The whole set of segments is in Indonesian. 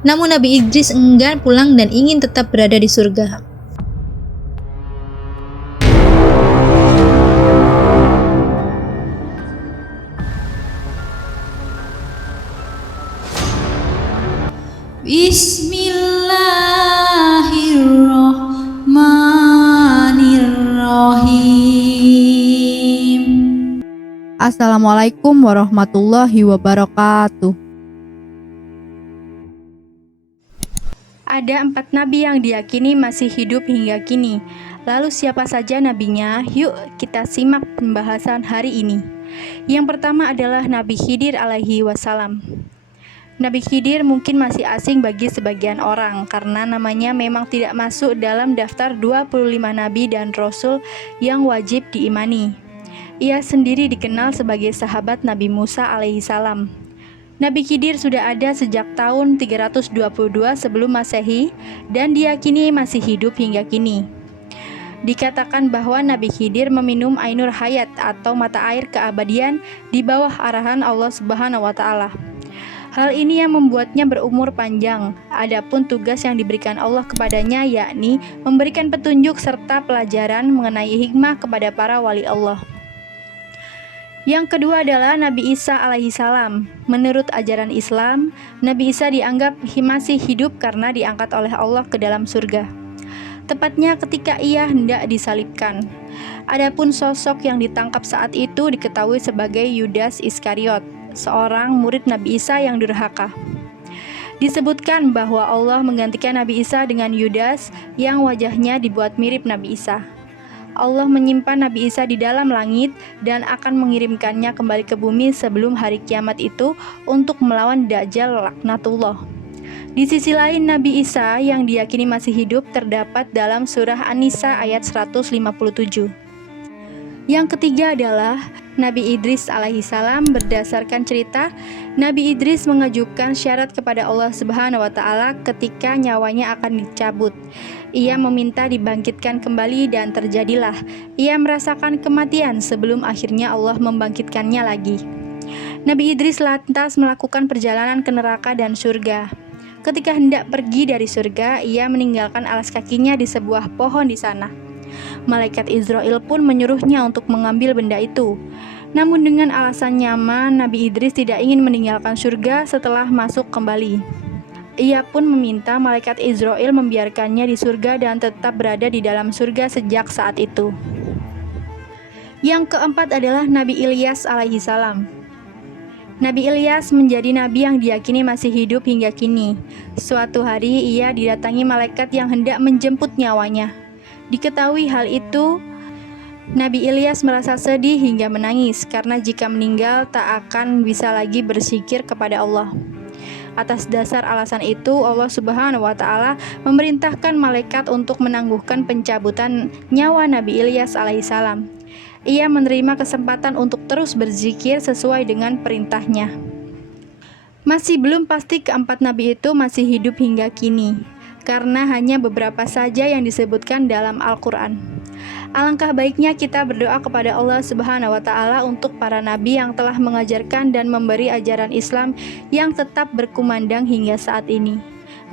Namun Nabi Idris enggan pulang dan ingin tetap berada di surga. Bismillahirrahmanirrahim. Assalamualaikum warahmatullahi wabarakatuh. Ada 4 nabi yang diyakini masih hidup hingga kini. Lalu siapa saja nabinya? Yuk kita simak pembahasan hari ini. Yang pertama adalah Nabi Khidir alaihi wassalam. Nabi Khidir mungkin masih asing bagi sebagian orang karena namanya memang tidak masuk dalam daftar 25 nabi dan rasul yang wajib diimani. Ia sendiri dikenal sebagai sahabat Nabi Musa alaihi salam. Nabi Khidir sudah ada sejak tahun 322 sebelum Masehi dan diyakini masih hidup hingga kini. Dikatakan bahwa Nabi Khidir meminum Ainur Hayat atau mata air keabadian di bawah arahan Allah Subhanahu wa taala. Hal ini yang membuatnya berumur panjang. Adapun tugas yang diberikan Allah kepadanya yakni memberikan petunjuk serta pelajaran mengenai hikmah kepada para wali Allah. Yang kedua adalah Nabi Isa alaihi salam. Menurut ajaran Islam, Nabi Isa dianggap masih hidup karena diangkat oleh Allah ke dalam surga. Tepatnya ketika ia hendak disalibkan. Adapun sosok yang ditangkap saat itu diketahui sebagai Yudas Iskariot, seorang murid Nabi Isa yang durhaka. Disebutkan bahwa Allah menggantikan Nabi Isa dengan Yudas yang wajahnya dibuat mirip Nabi Isa. Allah menyimpan Nabi Isa di dalam langit dan akan mengirimkannya kembali ke bumi sebelum hari kiamat itu untuk melawan Dajjal laknatullah. Di sisi lain, Nabi Isa yang diyakini masih hidup terdapat dalam surah An-Nisa ayat 157. Yang ketiga adalah Nabi Idris alaihi salam. Berdasarkan cerita, Nabi Idris mengajukan syarat kepada Allah Subhanahu wa taala ketika nyawanya akan dicabut. Ia meminta dibangkitkan kembali dan terjadilah. Ia merasakan kematian sebelum akhirnya Allah membangkitkannya lagi. Nabi Idris lantas melakukan perjalanan ke neraka dan surga. Ketika hendak pergi dari surga, ia meninggalkan alas kakinya di sebuah pohon di sana. Malaikat Israel pun menyuruhnya untuk mengambil benda itu. Namun dengan alasan nyaman, Nabi Idris tidak ingin meninggalkan surga setelah masuk kembali. Ia pun meminta malaikat Israel membiarkannya di surga dan tetap berada di dalam surga sejak saat itu. Yang keempat adalah Nabi Ilyas alaihi salam. Nabi Ilyas menjadi nabi yang diyakini masih hidup hingga kini. Suatu hari ia didatangi malaikat yang hendak menjemput nyawanya. Diketahui hal itu, Nabi Ilyas merasa sedih hingga menangis karena jika meninggal tak akan bisa lagi berzikir kepada Allah. Atas dasar alasan itu, Allah Subhanahu wa taala memerintahkan malaikat untuk menangguhkan pencabutan nyawa Nabi Ilyas alaihissalam. Ia menerima kesempatan untuk terus berzikir sesuai dengan perintahnya. Masih belum pasti keempat nabi itu masih hidup hingga kini, karena hanya beberapa saja yang disebutkan dalam Al-Quran. Alangkah baiknya kita berdoa kepada Allah Subhanahu wa taala untuk para nabi yang telah mengajarkan dan memberi ajaran Islam yang tetap berkumandang hingga saat ini.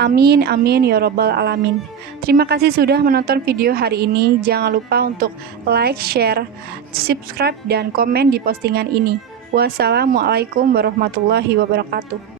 Amin amin ya rabbal alamin. Terima kasih sudah menonton video hari ini. Jangan lupa untuk like, share, subscribe dan komen di postingan ini. Wassalamualaikum warahmatullahi wabarakatuh.